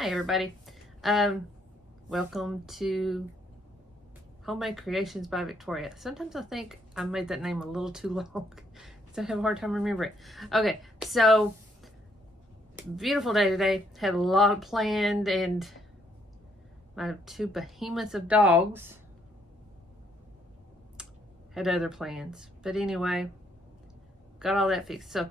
Hi everybody. Welcome to Homemade Creations by Victoria. Sometimes I think I made that name a little too long so I have a hard time remembering it. Okay, so beautiful day today. Had a lot planned and I have two behemoths of dogs. Had other plans. But anyway, got all that fixed. So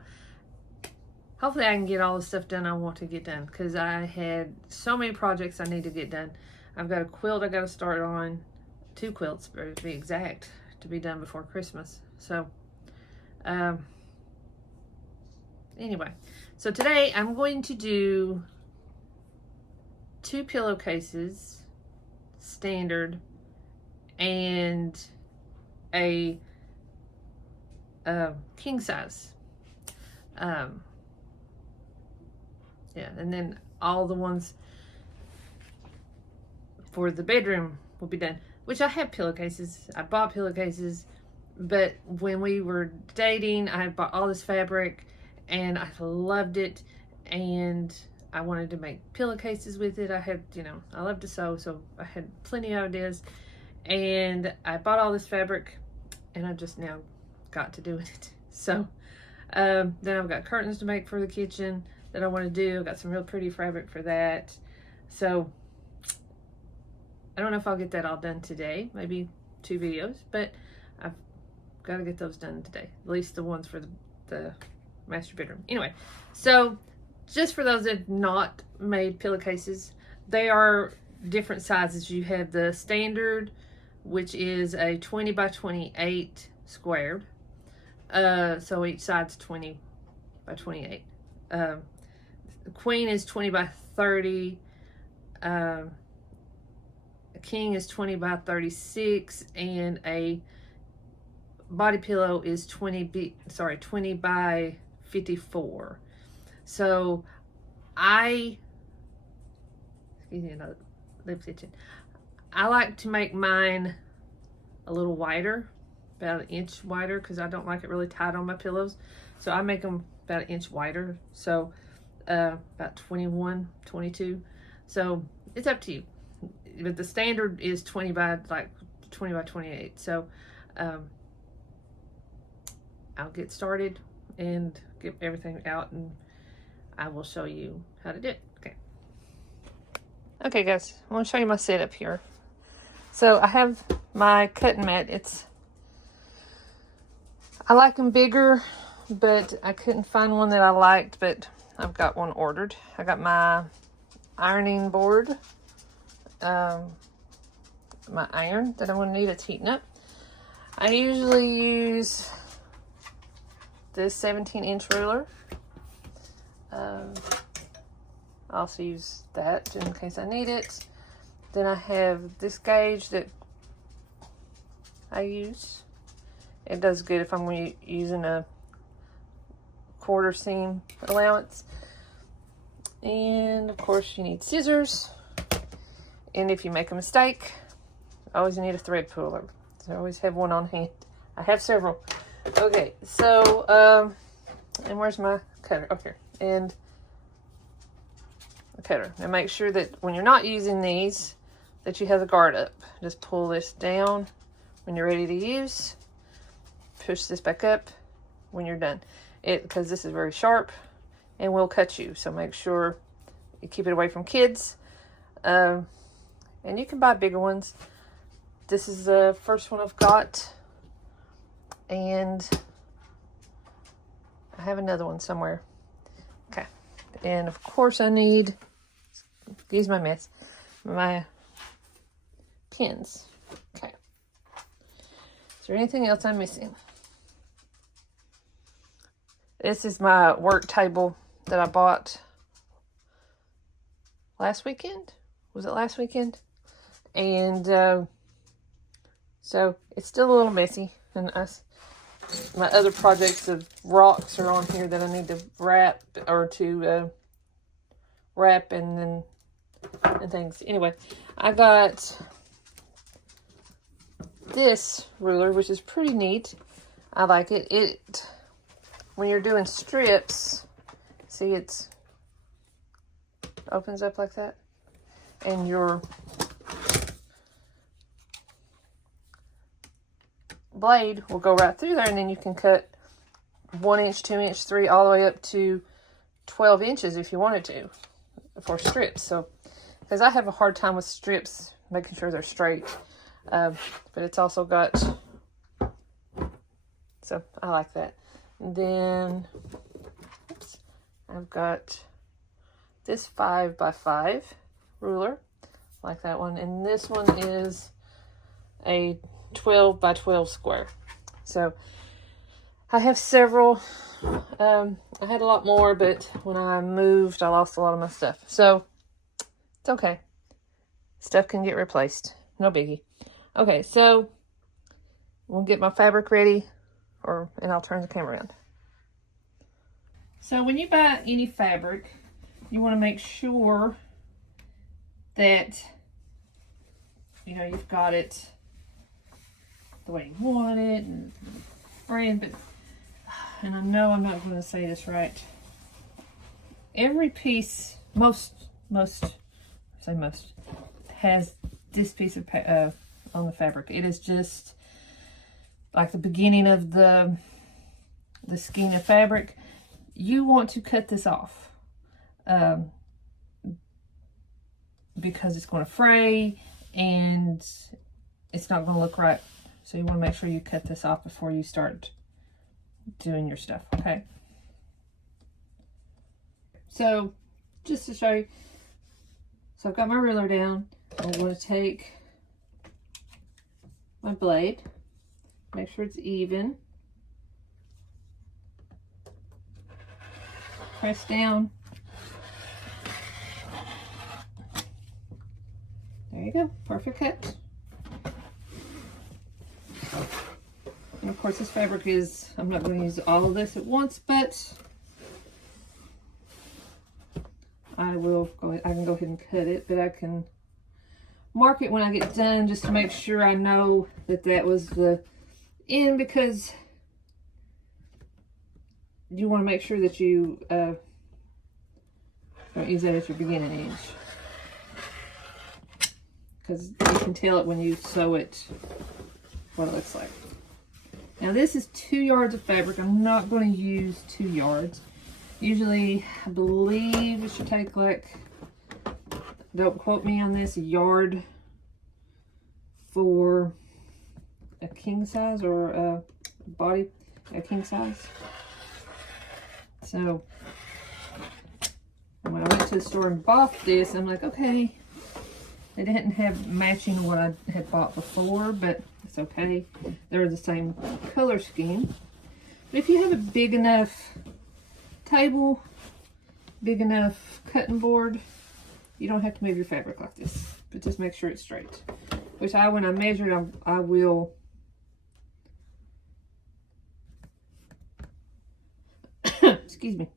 hopefully I can get all the stuff done I want to get done because I had so many projects I need to get done. I've got a quilt I got to start on, 2 quilts to be exact, to be done before Christmas. So, anyway, so today I'm going to do 2 pillowcases, standard, and a king size. Yeah, and then all the ones for the bedroom will be done, which I have pillowcases. I bought pillowcases, but when we were dating, I bought all this fabric and I loved it, and I wanted to make pillowcases with it. I had, I love to sew, so I had plenty of ideas, and I bought all this fabric and I just now got to doing it. So then I've got curtains to make for the kitchen that I want to do. I've got some real pretty fabric for that. So I don't know if I'll get that all done today, maybe 2 videos, but I've got to get those done today, at least the ones for the master bedroom. Anyway, so just for those that have not made pillowcases, they are different sizes. You have the standard, which is a 20 by 28 squared. So each side's 20 by 28. The queen is 20 by 30. A king is 20 by 36, and a body pillow is 20 by 54. So excuse me, another lip stitching. I like to make mine a little wider, about 1 inch wider, because I don't like it really tight on my pillows. So I make them about 1 inch wider. So about 21, 22. So it's up to you. But the standard is 20 by 28. So I'll get started and get everything out, and I will show you how to do it. Okay guys, I want to show you my setup here. So I have my cutting mat. I like them bigger, but I couldn't find one that I liked, but I've got one ordered. I got my ironing board, my iron that I'm going to need. It's heating up. I usually use this 17-inch ruler. I also use that in case I need it. Then I have this gauge that I use. It does good if I'm using a quarter seam allowance. And of course you need scissors. And if you make a mistake, always need a thread puller. So I always have one on hand. I have several. Okay, so and where's my cutter? Okay, and the cutter. Now make sure that when you're not using these, that you have the guard up. Just pull this down when you're ready to use. Push this back up when you're done. Because this is very sharp and will cut you. So make sure you keep it away from kids. And you can buy bigger ones. This is the first one I've got. And I have another one somewhere. Okay. And of course I need, excuse my mess, my pins. Okay. Is there anything else I'm missing? This is my work table that I bought last weekend. Was it last weekend? And so it's still a little messy. And my other projects of rocks are on here that I need to wrap and things. Anyway, I got this ruler, which is pretty neat. I like it. When you're doing strips, see, it's opens up like that. And your blade will go right through there, and then you can cut 1 inch, 2 inch, 3, all the way up to 12 inches if you wanted to for strips. So, because I have a hard time with strips, making sure they're straight. But it's also got, so I like that. And then, oops, I've got this 5x5 ruler, like that one. And this one is a 12x12 square. So I have several. I had a lot more, but when I moved, I lost a lot of my stuff. So it's okay. Stuff can get replaced. No biggie. Okay, so we'll get my fabric ready, and I'll turn the camera around. So when you buy any fabric, you want to make sure that, you know, you've got it the way you want it and brand, but, and I know I'm not going to say this right. Every piece, most, has this piece of on the fabric. It is just like the beginning of the skein of fabric. You want to cut this off because it's going to fray and it's not going to look right. So you want to make sure you cut this off before you start doing your stuff, okay? So just to show you, so I've got my ruler down. I'm going to take my blade, make sure it's even, press down. There you go, perfect cut. And of course this fabric is, I'm not going to use all of this at once, but I can go ahead and cut it, but I can mark it when I get done just to make sure I know that that was the end, because you want to make sure that you don't use that as your beginning edge, because you can tell it when you sew it what it looks like. Now this is 2 yards of fabric. I'm not going to use 2 yards. Usually, I believe it should take like, don't quote me on this, a yard for a king size or a king size. So when I went to the store and bought this, I'm like, okay, they didn't have matching what I had bought before, but it's okay. They're the same color scheme. But if you have a big enough table, big enough cutting board, you don't have to move your fabric like this, but just make sure it's straight. Which when I measure it, I will excuse me,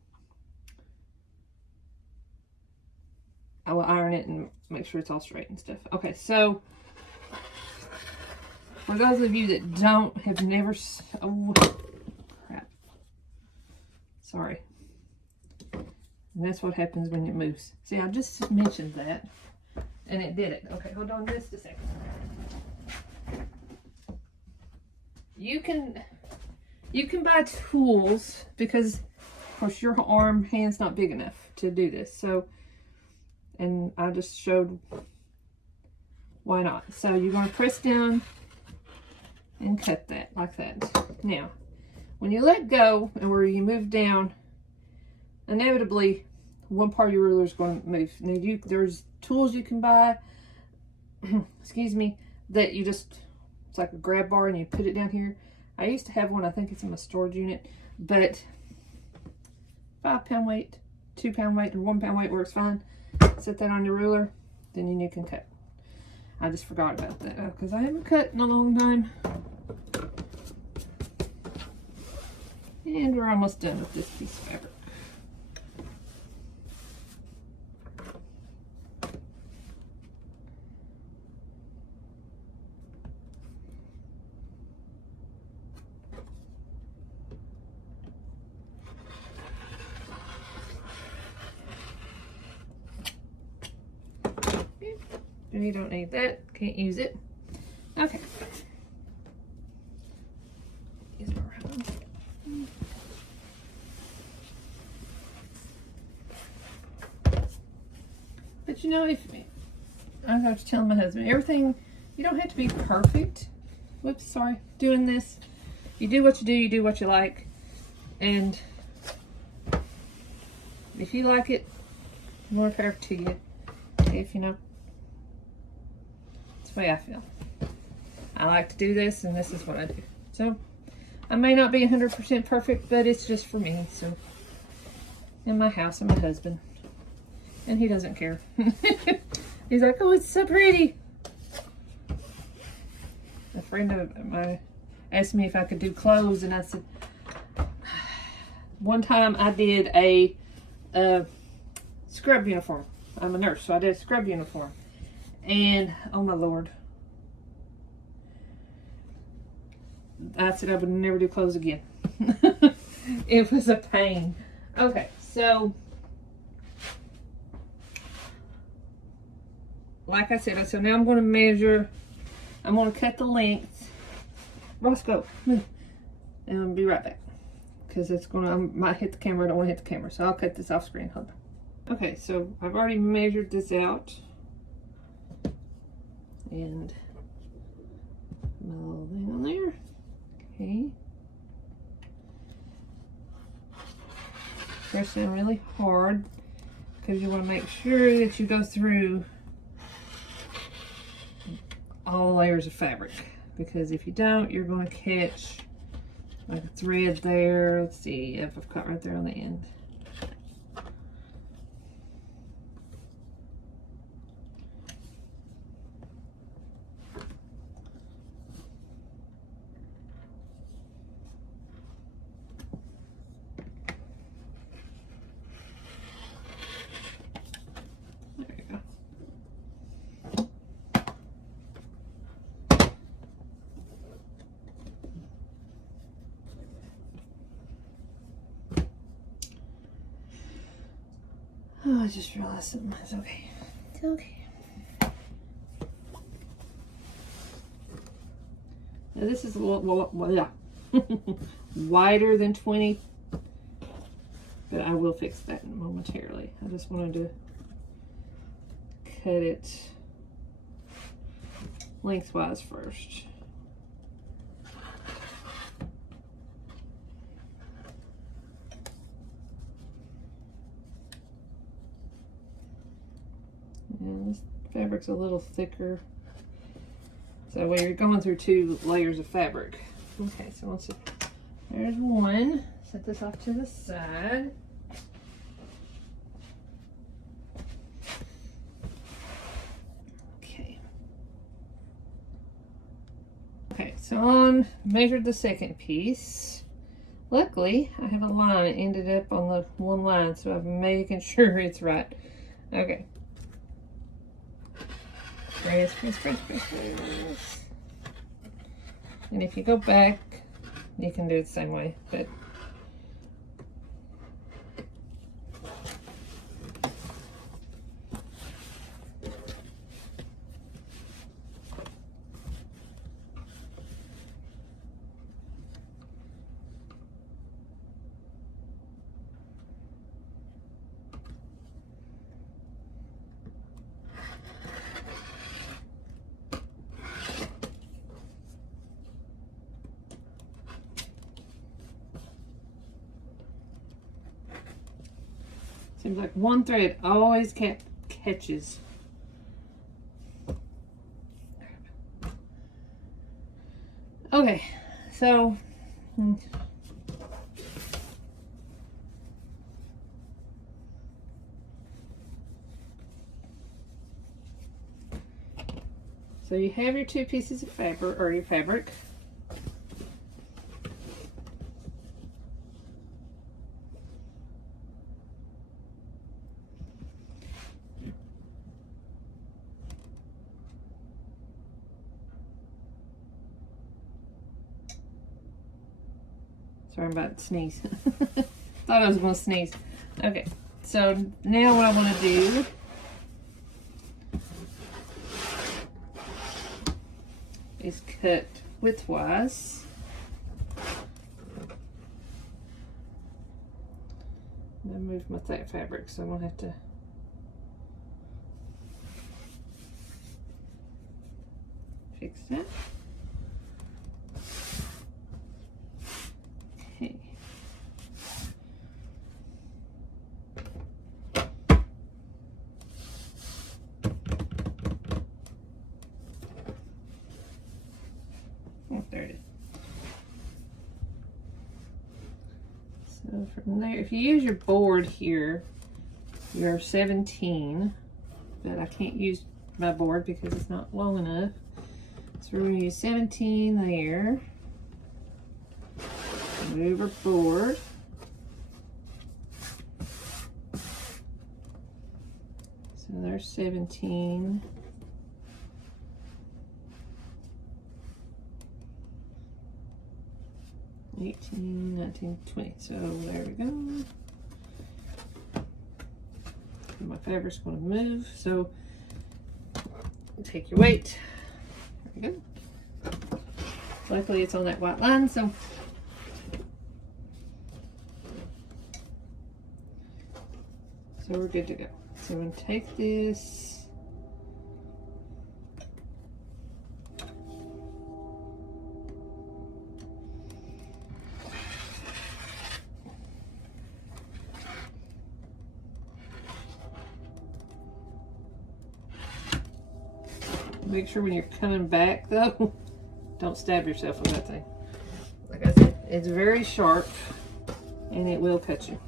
I will iron it and make sure it's all straight and stuff. Okay, so for those of you that have never, oh crap, sorry. And that's what happens when it moves. See, I just mentioned that, and it did it. Okay, hold on just a second. You can buy tools, because, of course, your hand's not big enough to do this. So, and I just showed why not. So you're going to press down and cut that like that. Now, when you let go and where you move down, inevitably one part of your ruler is going to move. Now there's tools you can buy excuse me, that you just, it's like a grab bar and you put it down here. I used to have one, I think it's in my storage unit, but 5 pound weight, 2 pound weight, or 1 pound weight works fine. Set that on your ruler, then you can cut. I just forgot about that because I haven't cut in a long time. And we're almost done with this piece of fabric. We don't need that. Can't use it. Okay. Use my ribbon. But you know, if I have to tell my husband, everything, you don't have to be perfect. Whoops, sorry. Doing this. You do what you do what you like. And if you like it, more power to you. If you know, that's the way I feel. I like to do this, and this is what I do. So, I may not be 100% perfect, but it's just for me. So, in my house, and my husband. And he doesn't care. He's like, oh, it's so pretty. A friend of mine asked me if I could do clothes, and I said, one time I did a scrub uniform. I'm a nurse, so I did a scrub uniform. And, oh my Lord. I said I would never do clothes again. It was a pain. Okay, so like I said, so now I'm going to measure. I'm going to cut the length. Roscoe, and I'll be right back. Because it's going to, I might hit the camera. I don't want to hit the camera. So I'll cut this off screen. Hold on. Okay, so I've already measured this out. And my little thing on there. Okay. Press down really hard. Because you want to make sure that you go through all the layers of fabric, because if you don't, you're going to catch like a thread there. Let's see if I've cut right there on the end. Oh, I just realized something. It's okay. It's okay. Now this is a little, well, yeah, wider than 20, but I will fix that momentarily. I just wanted to cut it lengthwise first. And this fabric's a little thicker, so when you're going through 2 layers of fabric. Okay, so once there's one, set this off to the side. Okay, so on measured the second piece. Luckily, I have a line that ended up on the one line, so I'm making sure it's right. Okay. Press, press, press, press, press. And if you go back, you can do it the same way, but seems like one thread always catches. Okay, so you have your 2 pieces of fabric, or your fabric. Sorry, I'm about to sneeze. Thought I was going to sneeze. Okay, so now what I want to do is cut widthwise. I moved my thick fabric, so I'm gonna have to fix that. Okay. Oh, there it is. So from there, if you use your board here, you're 17, but I can't use my board because it's not long enough. So we're going to use 17 there. Move our board. So there's 17. 18, 19, 20. So there we go. My fabric's going to move. So take your weight. There we go. Luckily it's on that white line, so we're good to go. So I'm going to take this. Make sure when you're coming back though, don't stab yourself with that thing. Like I said, it's very sharp and it will cut you.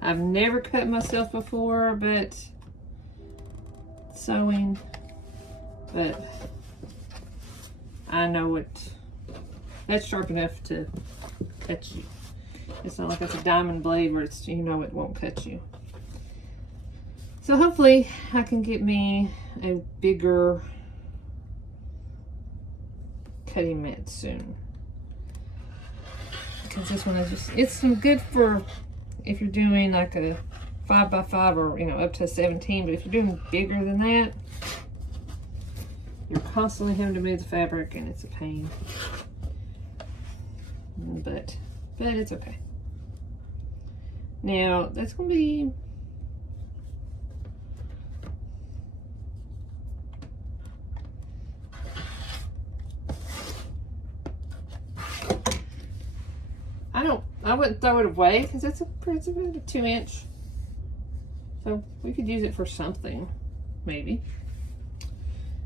I've never cut myself before, but sewing, but I know that's sharp enough to cut you. It's not like it's a diamond blade where it's, you know, it won't cut you. So hopefully I can get me a bigger cutting mat soon, because this one is just, it's good for if you're doing like a 5x5 or, you know, up to 17, but if you're doing bigger than that, you're constantly having to move the fabric and it's a pain, but it's okay. Now that's gonna be I wouldn't throw it away because it's about a 2-inch. So we could use it for something, maybe.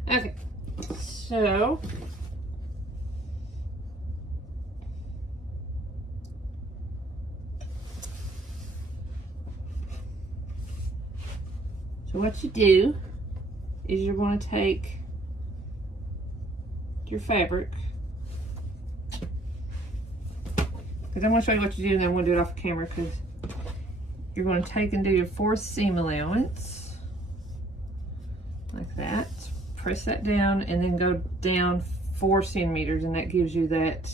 Okay, so what you do is you're going to take your fabric, because I'm going to show you what you do and then I'm going to do it off camera, because you're going to take and do your 4th seam allowance like that, press that down and then go down 4 centimeters, and that gives you that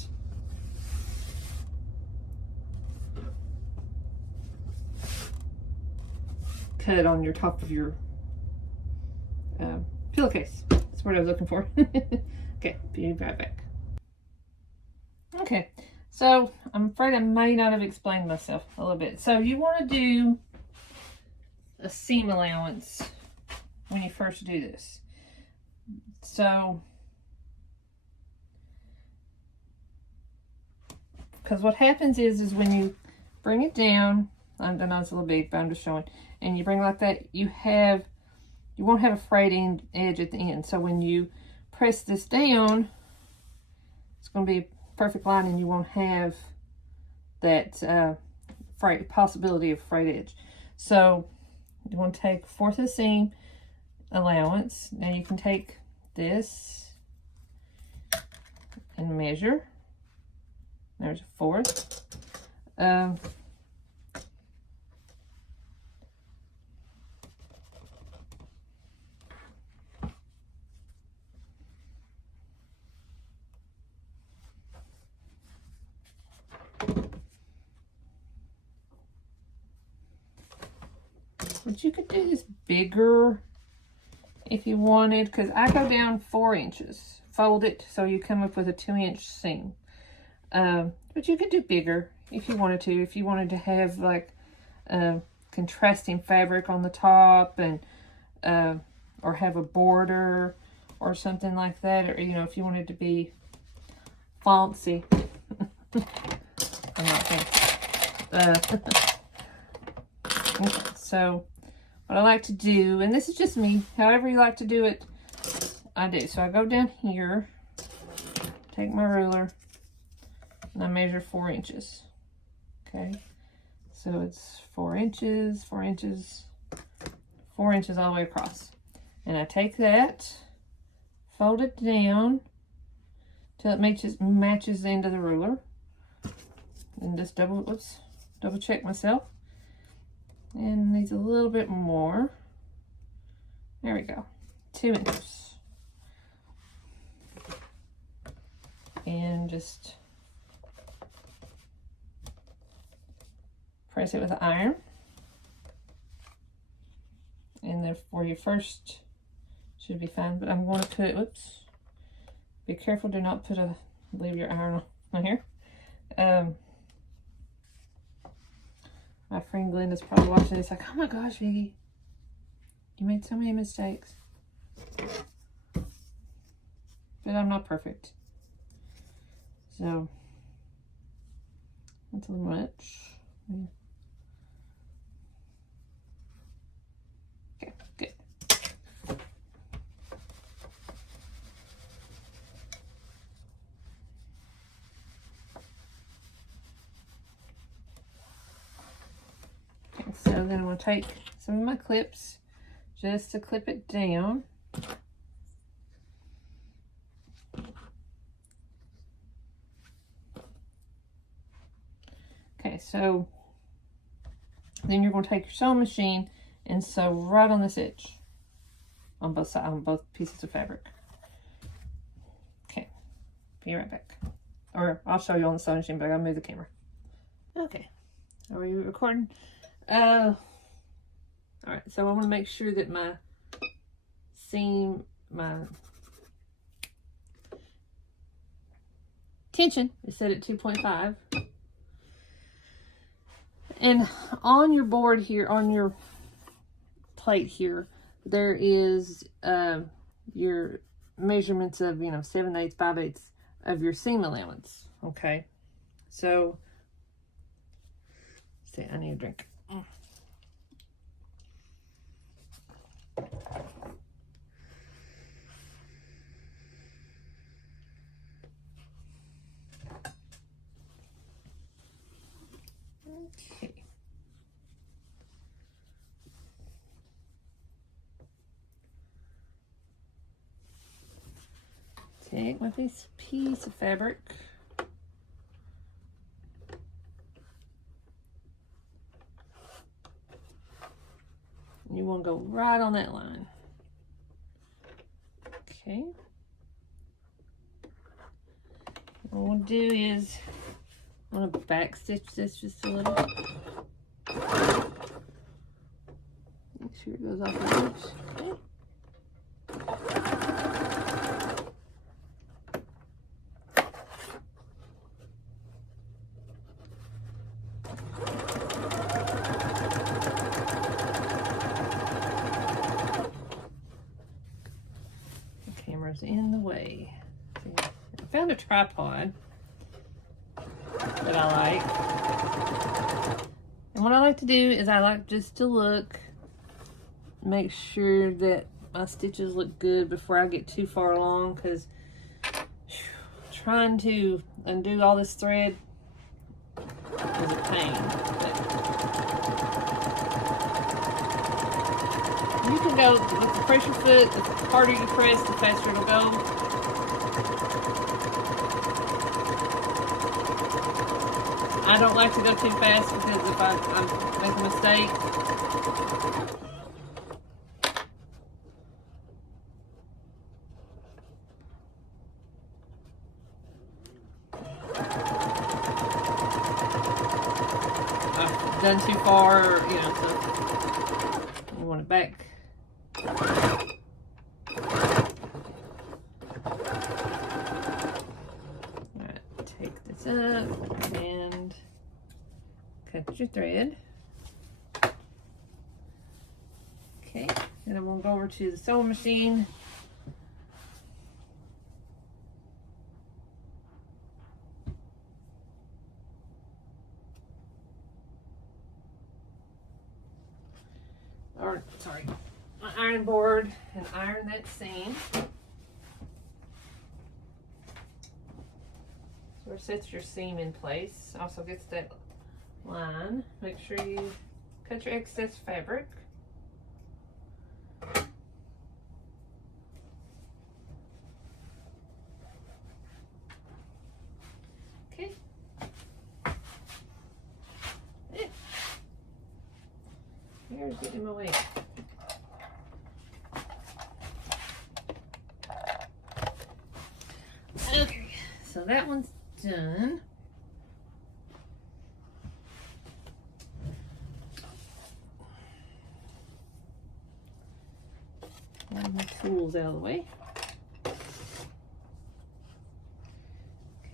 cut on your top of your pillowcase. That's what I was looking for. Okay, be right back. Okay, so I'm afraid I may not have explained myself a little bit. So you want to do a seam allowance when you first do this. So, because what happens is when you bring it down, I know it's a little big, but I'm just showing, and you bring it like that, you won't have a frayed edge at the end. So when you press this down, it's going to be a perfect line, and you won't have that possibility of frayed edge. So you want to take 4th of the seam allowance. Now you can take this and measure. There's a 4th. But you could do this bigger if you wanted, because I go down 4 inches fold it so you come up with a 2-inch seam. But you could do bigger if you wanted to. If you wanted to have like contrasting fabric on the top, and or have a border or something like that, or you know, if you wanted to be fancy. I'm not fancy. Okay, so what I like to do, and this is just me, however you like to do it, I do. So I go down here, take my ruler, and I measure 4 inches. Okay, so it's 4 inches, 4 inches, 4 inches all the way across. And I take that, fold it down till it matches the end of the ruler. And just double check myself. And needs a little bit more. There we go. 2 inches. And just press it with an iron. And then for your first, should be fine, but I'm going to put, whoops, be careful, do not leave your iron on here. My friend Glenda's probably watching this like, oh my gosh, Vicki, you made so many mistakes. But I'm not perfect. So, that's a little much. Okay, good. So then I'm going to take some of my clips just to clip it down. Okay, so then you're going to take your sewing machine and sew right on this edge on both sides, on both pieces of fabric. Okay, be right back. Or I'll show you on the sewing machine, but I gotta move the camera. Okay, are you recording? All right, so I want to make sure that my seam, my tension is set at 2.5. And on your board here, on your plate here, there is your measurements of, 7/8, 5/8 of your seam allowance. Okay, so see, I need a drink. Okay. Take my piece of fabric. You want to go right on that line. Okay. What I want to do is I want to back stitch this just a little. Make sure it goes off the edge. Okay. In the way. I found a tripod that I like. And what I like to do is I like just to look, make sure that my stitches look good before I get too far along, because trying to undo all this thread is a pain. You can go with the pressure foot, the harder you press, the faster it'll go. I don't like to go too fast because if I make a mistake, I've done too far, so you want it back. That's your thread. Okay, and then we'll go over to the sewing machine. Or, sorry, my iron board, and iron that seam. So it sets your seam in place. Also gets that line. Make sure you cut your excess fabric. Okay. Here's getting in my way. Okay, so that one's done. Move my tools out of the way. Okay,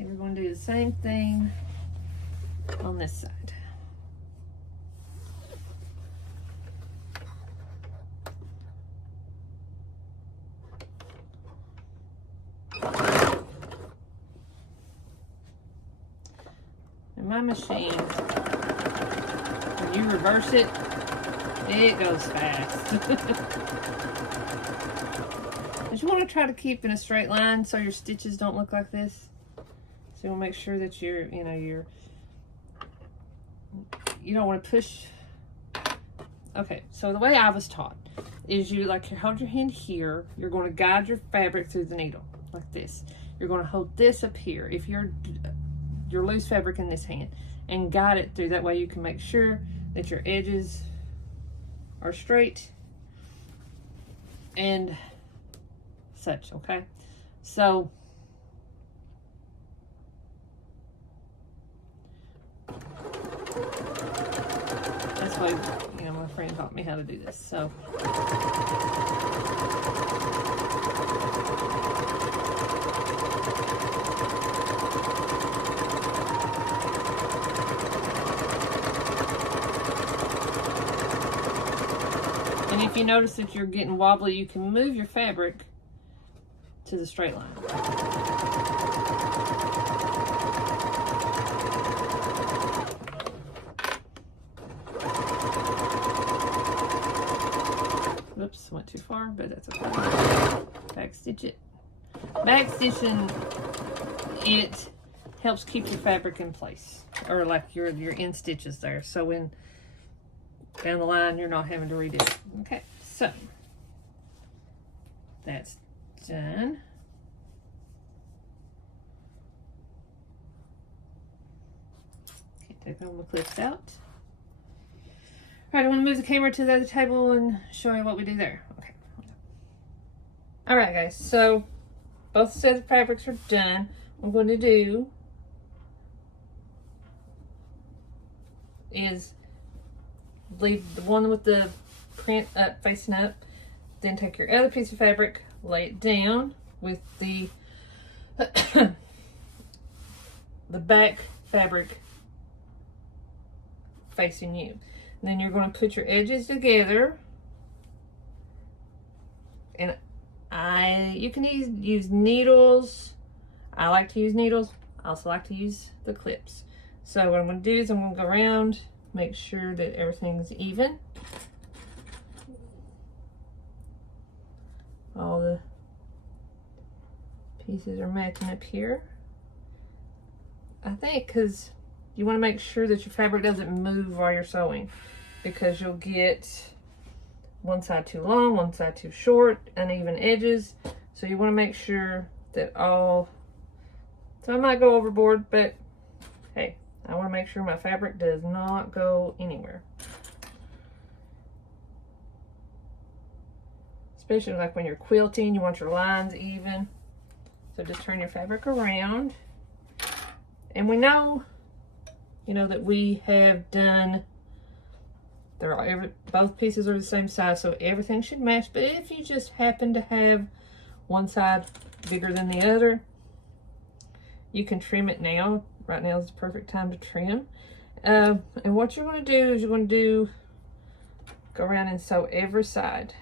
we're going to do the same thing on this side. And my machine, when you reverse it, it goes fast. But you want to try to keep in a straight line so your stitches don't look like this. So you want to make sure that you don't want to push. Okay, so the way I was taught is you hold your hand here. You're going to guide your fabric through the needle like this. You're going to hold this up here. If your loose fabric in this hand, and guide it through. That way you can make sure that your edges are straight and such, okay? So that's why, my friend taught me how to do this. So and if you notice that you're getting wobbly, you can move your fabric to the straight line. Oops, went too far, but that's okay. Back stitch it. Back stitching it helps keep your fabric in place, or like your end stitches there. So when down the line, you're not having to redo it. Okay, so that's done. Okay, take all my clips out. All right, I want to move the camera to the other table and show you what we do there. Okay. All right, guys, so both sets of fabrics are done. What I'm going to do is leave the one with the print up, facing up, then take your other piece of fabric, lay it down with the the back fabric facing you. And then you're going to put your edges together, and you can use needles. I like to use needles. I also like to use the clips. So what I'm going to do is I'm going to go around, make sure that everything's even. All the pieces are matching up here. I think because you want to make sure that your fabric doesn't move while you're sewing, because you'll get one side too long, one side too short, uneven edges. So you want to make sure that so I might go overboard, but hey, I want to make sure my fabric does not go anywhere. Especially like when you're quilting, you want your lines even. So just turn your fabric around. And we know, that we have done, both pieces are the same size, so everything should match. But if you just happen to have one side bigger than the other, you can trim it now. Right now is the perfect time to trim. And what you're going to do is you're going to go around and sew every side.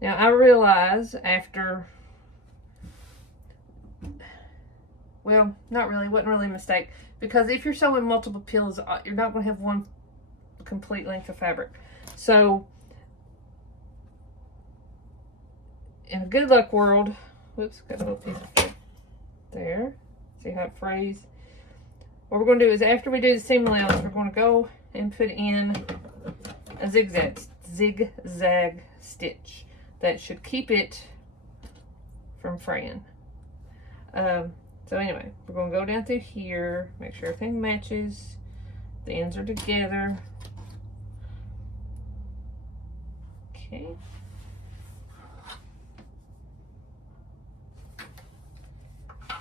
Now I realize after, well, not really, wasn't really a mistake, because if you're sewing multiple pillows, you're not going to have one complete length of fabric. So in a good luck world, whoops, got a little piece of thread there. See how it frays? What we're going to do is after we do the seam allowance, we're going to go and put in a zigzag stitch that should keep it from fraying. So anyway, we're going to go down through here, make sure everything matches, the ends are together. Okay.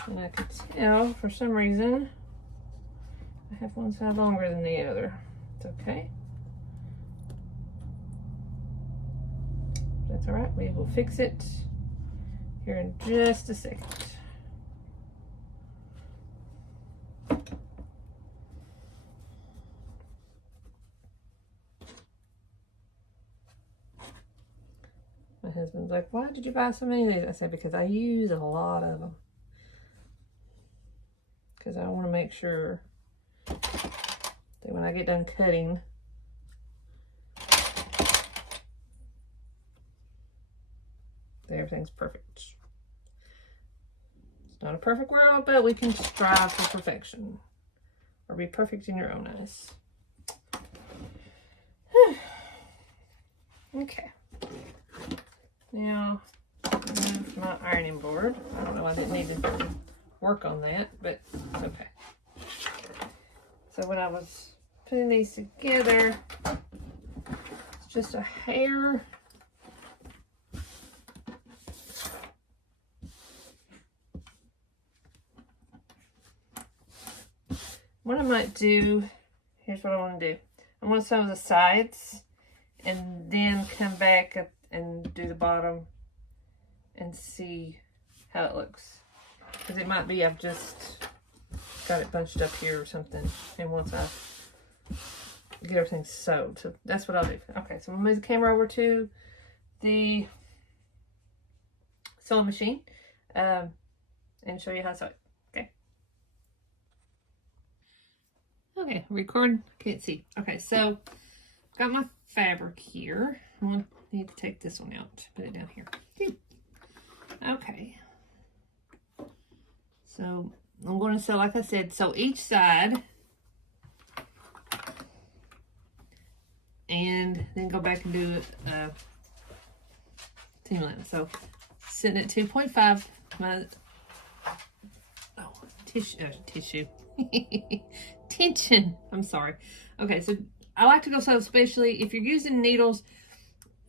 And I can tell for some reason I have one side longer than the other. It's okay. That's all right. We will fix it here in just a second. My husband's like, why did you buy so many of these? I said, because I use a lot of them. Because I want to make sure that when I get done cutting, that everything's perfect. It's not a perfect world, but we can strive for perfection. Or be perfect in your own eyes. Okay. Now, move my ironing board. I don't know, I didn't need to work on that, but it's okay. So when I was putting these together, it's just a hair. What I might do, here's what I want to do. I want to sew the sides and then come back up and do the bottom and see how it looks. Because it might be I've just got it bunched up here or something. And once I get everything sewed. So that's what I'll do. Okay, so I'm going to move the camera over to the sewing machine and show you how to sew it. Okay. Okay, record. Can't see. Okay, so got my fabric here. I'm going to need to take this one out. Put it down here. Okay. So I'm going to sew, like I said, sew each side. And then go back and do seam allowance. So sitting at 2.5. My tissue. Tension. I'm sorry. Okay, so I like to go sew, especially if you're using needles,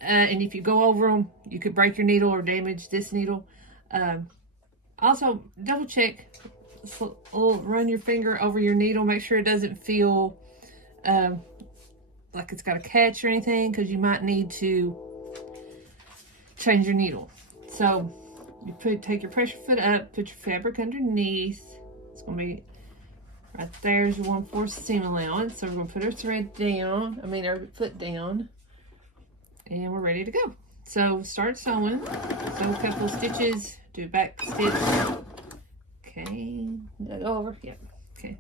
and if you go over them, you could break your needle or damage this needle. Also, double check. Run your finger over your needle. Make sure it doesn't feel like it's got a catch or anything, because you might need to change your needle. So you take your pressure foot up, put your fabric underneath. It's going to be right there's your 1/4 seam allowance. So we're going to put our thread down, our foot down, and we're ready to go. So start sewing. Sew a couple of stitches, do a back stitch. Okay, did I go over? Yeah, okay.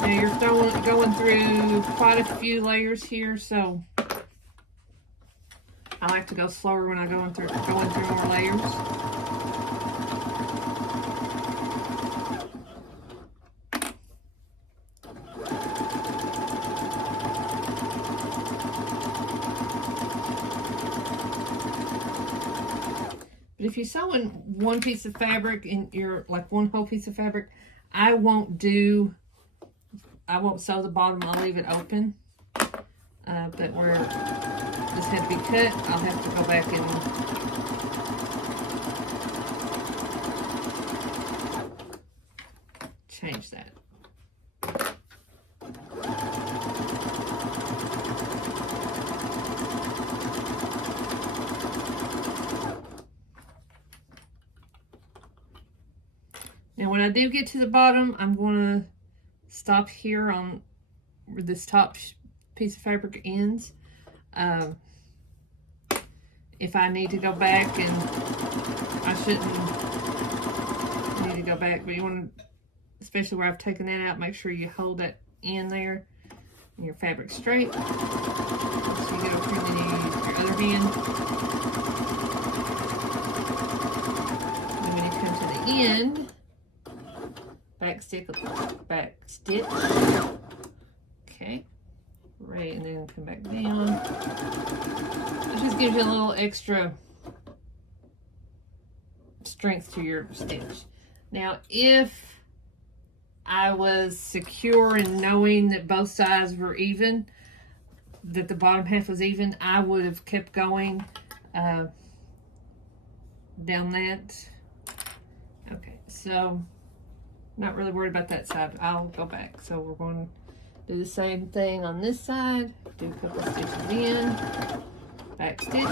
Now you're going through quite a few layers here, so I like to go slower when I going through more layers. But if you're sewing one piece of fabric and you're like one whole piece of fabric, I won't sew the bottom, I'll leave it open. But where this had to be cut, I'll have to go back and change that. when I do get to the bottom, I'm going to stop here on where this top piece of fabric ends. If I need to go back, and I shouldn't need to go back, but you want to, especially where I've taken that out, make sure you hold that in there and your fabric straight. So you get over here, and then you use your other hand. And when you come to the end, back stitch. Okay. Right, and then come back down. It just gives you a little extra strength to your stitch. Now, if I was secure in knowing that both sides were even, that the bottom half was even, I would have kept going down that. Okay, so not really worried about that side. I'll go back. So we're going to do the same thing on this side. Do a couple of stitches in, back stitch.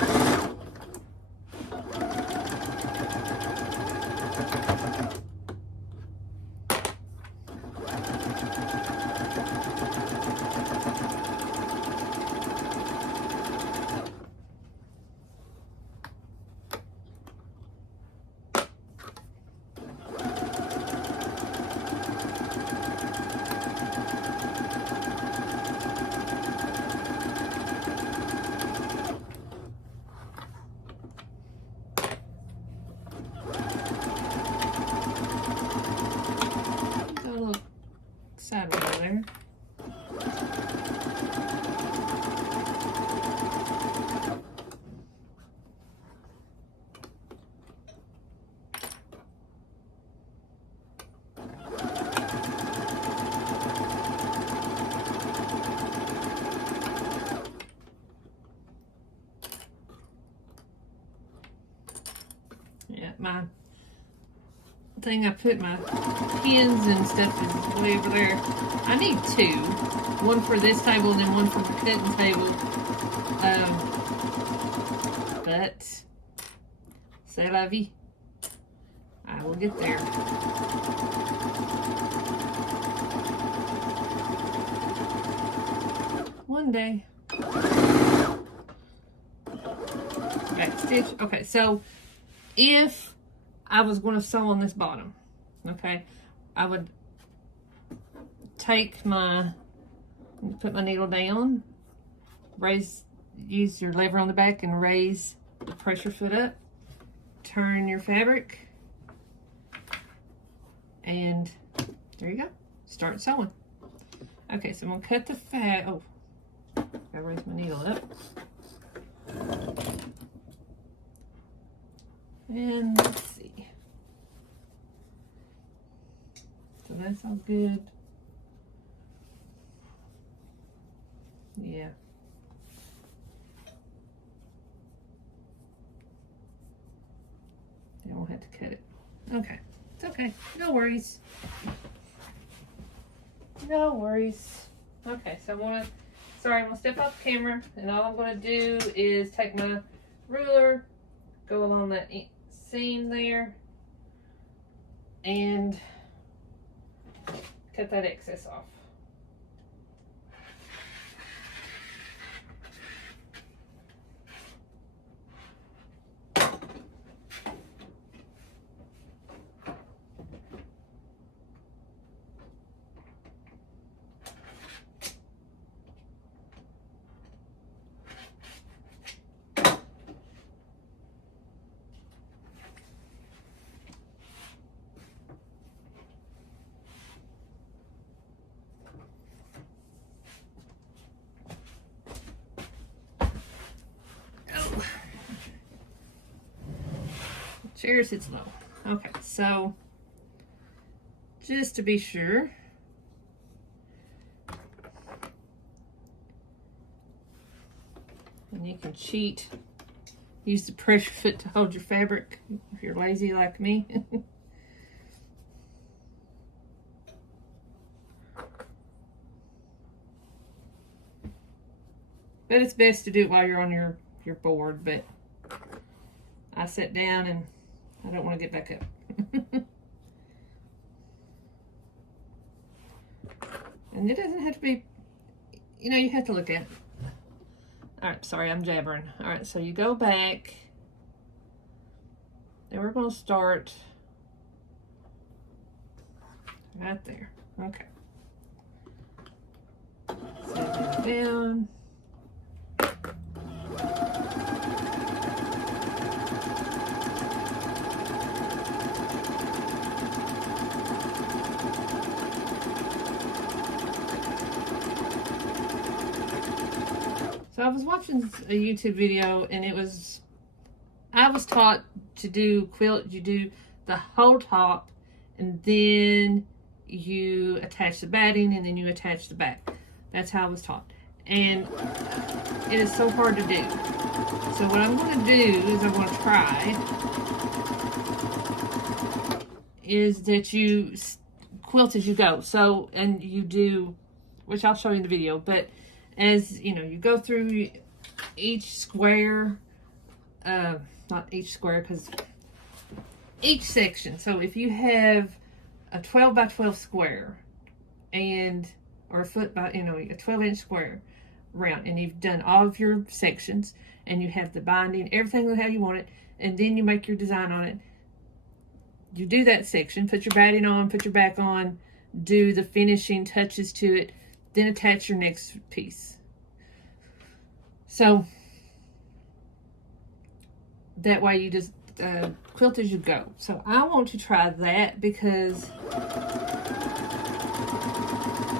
Side row there. Yeah, my thing I put my pins and stuff is way over there. I need two. One for this table and then one for the cutting table. But c'est la vie. I will get there. One day. Back stitch. Okay, so if I was going to sew on this bottom, okay, I would take put my needle down, use your lever on the back and raise the pressure foot up, turn your fabric, and there you go, start sewing. Okay, so I'm going to cut the gotta raise my needle up. And let's see. So that's all good. Yeah. I won't have to cut it. Okay. It's okay. No worries. No worries. Okay, so I'm gonna step off the camera, and all I'm gonna do is take my ruler, go along that seam there, and cut that excess off. Chair sits low. Okay, so just to be sure, and you can cheat, use the pressure foot to hold your fabric if you're lazy like me. But it's best to do it while you're on your board, but I sat down and I don't want to get back up. And it doesn't have to be, you know, you have to look at it. All right, sorry, I'm jabbering. All right, so you go back. And we're going to start right there. Okay. Set it down. So I was watching a YouTube video, and I was taught to do quilt. You do the whole top, and then you attach the batting, and then you attach the back. That's how I was taught. And it is so hard to do. So what I'm going to do is I'm going to try is that you quilt as you go. So, and you do, which I'll show you in the video, but as you know, you go through each square, not each square, because each section. So if you have a 12 by 12 square or a foot by, a 12-inch square round, and you've done all of your sections, and you have the binding, everything how you want it, and then you make your design on it. You do that section, put your batting on, put your back on, do the finishing touches to it, then attach your next piece. So that way you just quilt as you go. So I want to try that because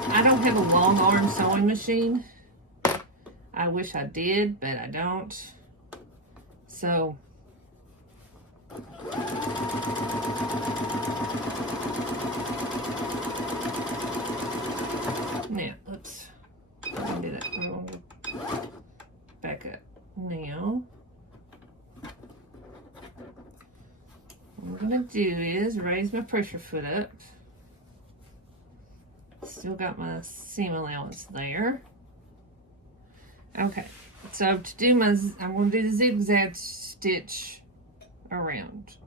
I don't have a long arm sewing machine. I wish I did, but I don't. So now, oops, I did it. Back up. Now, what I'm going to do is raise my pressure foot up. Still got my seam allowance there. Okay, so to do I'm going to do the zigzag stitch around.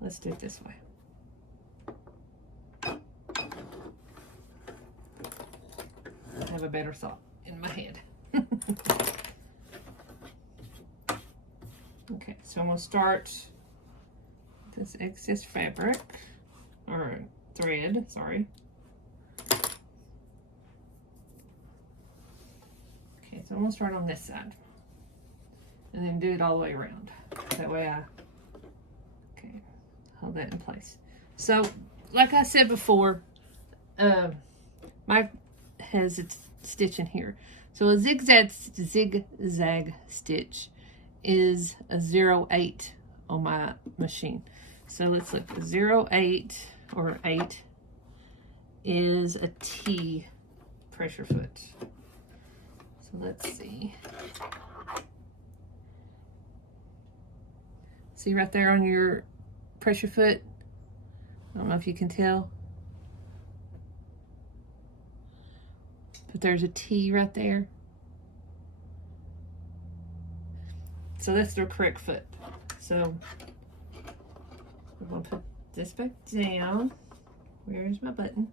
Let's do it this way. I have a better thought in my head. Okay, so I'm going to start this excess fabric, or thread, sorry. Okay, so I'm going to start on this side. And then do it all the way around. That way okay, hold that in place. So, like I said before, my has its stitch in here. So a zigzag stitch is a 0.8 on my machine. So let's look. 0.8 or 8 is a T pressure foot. So let's see. See right there on your pressure foot? I don't know if you can tell. But there's a T right there. So that's the correct foot. So we're going to put this back down. Where's my button?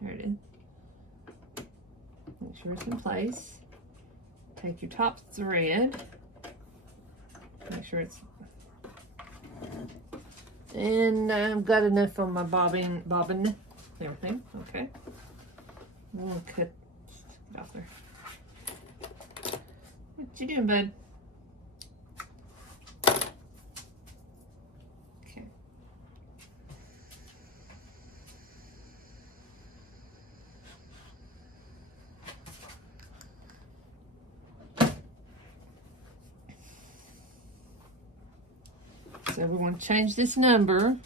There it is. Make sure it's in place. Take your top thread. Make sure it's... And I've got enough on my bobbin, everything. Okay. I'm going to cut it off there. What you doing, bud? Okay. So we're going to change this number.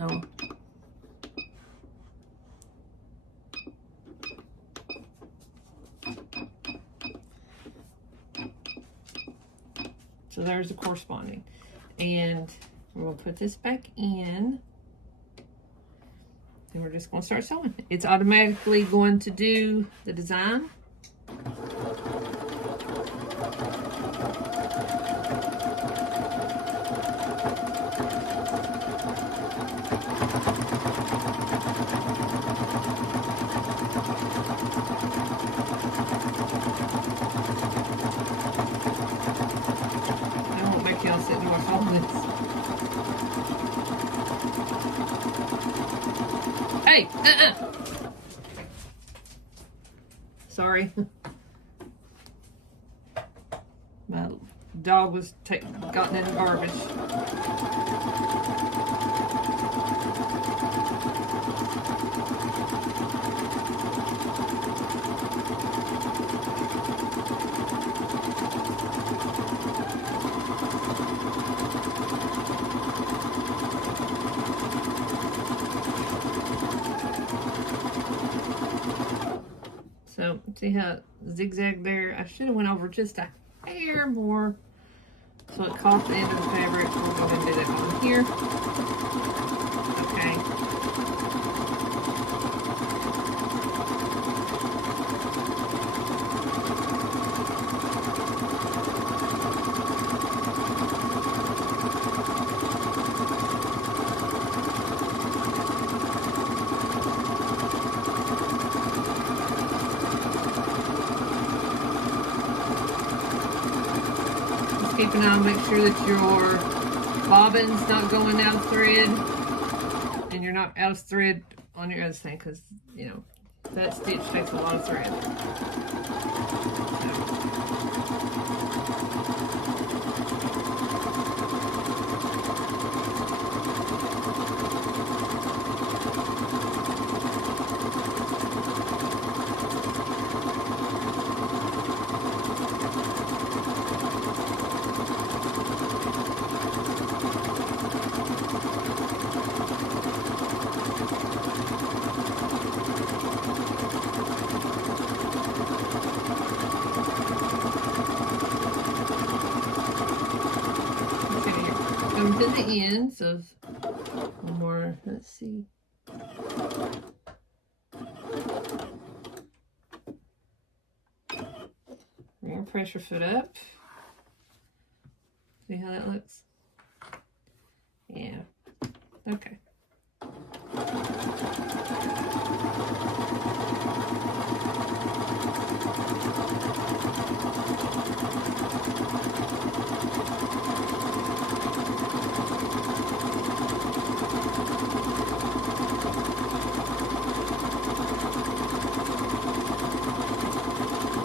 Oh. So there's the corresponding. And we're going to put this back in. And we're just going to start sewing. It's automatically going to do the design. Hey, Sorry. My dog was gotten in the garbage. So, see how it zigzagged there? I should have went over just a hair more so it caught the end of the fabric. We'll go ahead and do that on here. Okay. Keep an eye on, make sure that your bobbin's not going out of thread and you're not out of thread on your other thing, because you know that stitch takes a lot of thread. Come to the ends of one more, let's see. Bring your pressure foot up. See how that looks? Yeah. Okay.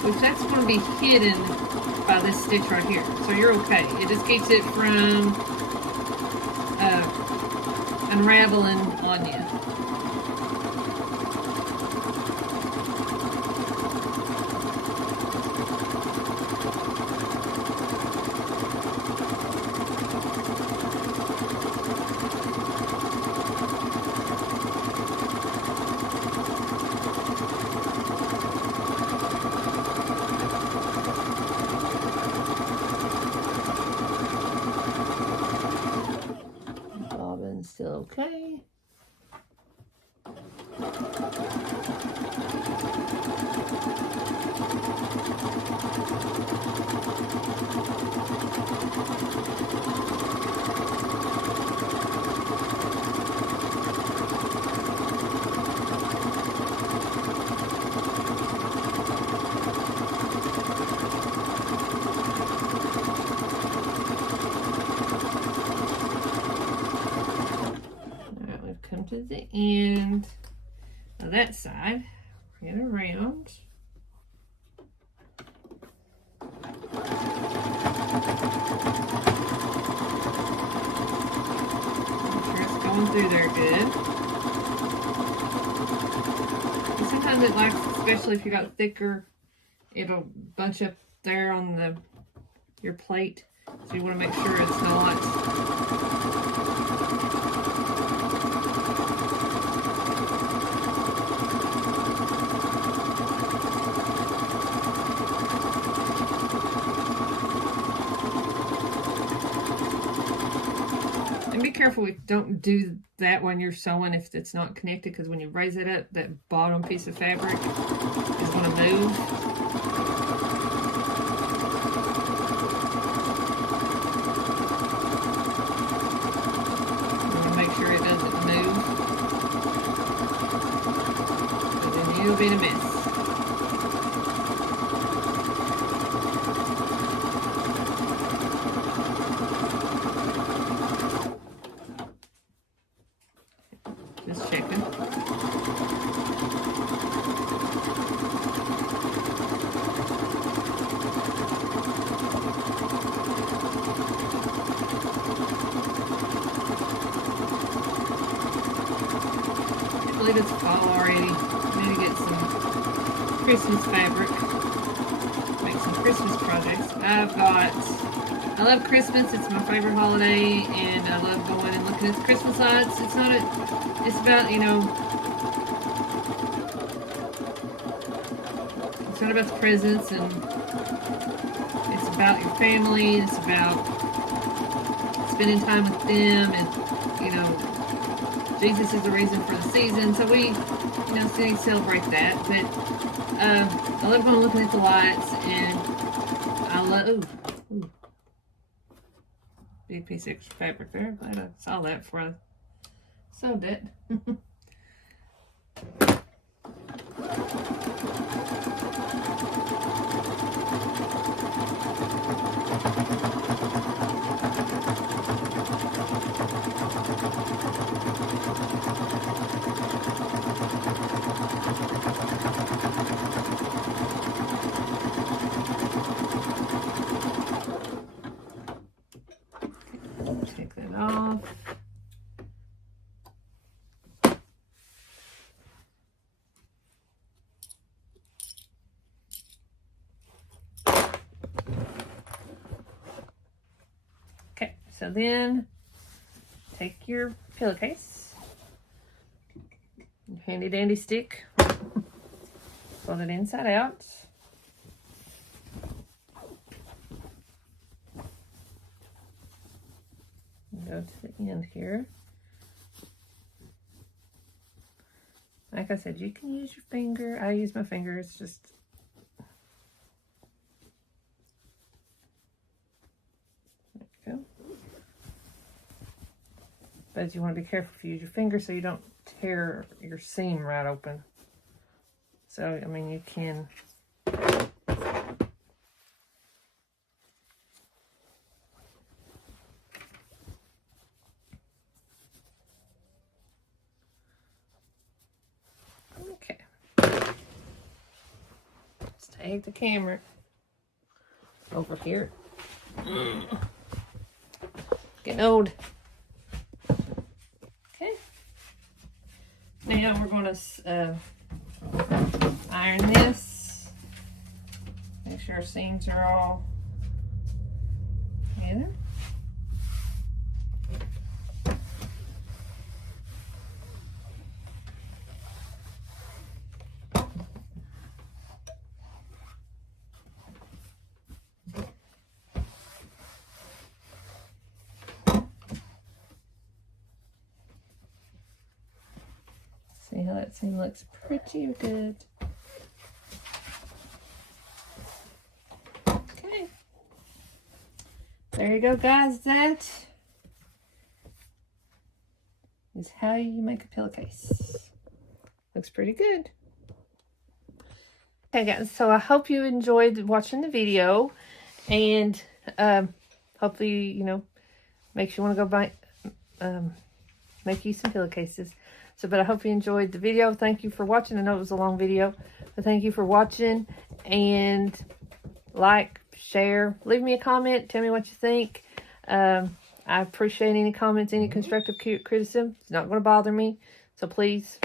Which that's going to be hidden by this stitch right here. So you're okay. It just keeps it from unraveling on you. Still okay. Come to the end of that side, bring it around. Make sure it's going through there good. And sometimes it likes, especially if you got thicker, it'll bunch up there on your plate. So you want to make sure it's not be careful, don't do that when you're sewing if it's not connected, because when you raise it up, that bottom piece of fabric is going to move. Make sure it doesn't move, and then you'll be in a mess. Just checking. believe it's fall already. I need to get some Christmas fabric. Make some Christmas projects. I love Christmas. It's my favorite holiday, and I love going and looking at the Christmas lights. It's about, you know, it's not about the presents, and it's about your family. It's about spending time with them, and, you know, Jesus is the reason for the season. So we, you know, celebrate that. But I love going looking at the lights, and I love, ooh, big piece of extra fabric there. Glad I saw that before I sewed it. Take that off. Okay, so then take your pillowcase, handy dandy stick, fold it inside out. Go to the end here. Like I said, you can use your finger. I use my finger. It's just there you go. But you want to be careful if you use your finger so you don't tear your seam right open. So I mean, you can. Okay. Let's take the camera over here. Getting old. Okay. Now we're going to iron this. Make sure our seams are all together. See how that seam looks pretty good. Okay. There you go, guys. That is how you make a pillowcase. Looks pretty good. Okay, guys. So I hope you enjoyed watching the video, and hopefully, you know, makes you want to go buy, make you some pillowcases. So, but I hope you enjoyed the video. Thank you for watching. I know it was a long video, but thank you for watching. And like, share, leave me a comment. Tell me what you think. I appreciate any comments, any constructive criticism. It's not going to bother me. So please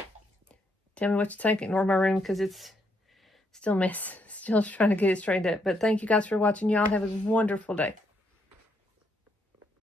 tell me what you think. Ignore my room because it's still a mess. Still trying to get it straightened up. But thank you guys for watching. Y'all have a wonderful day.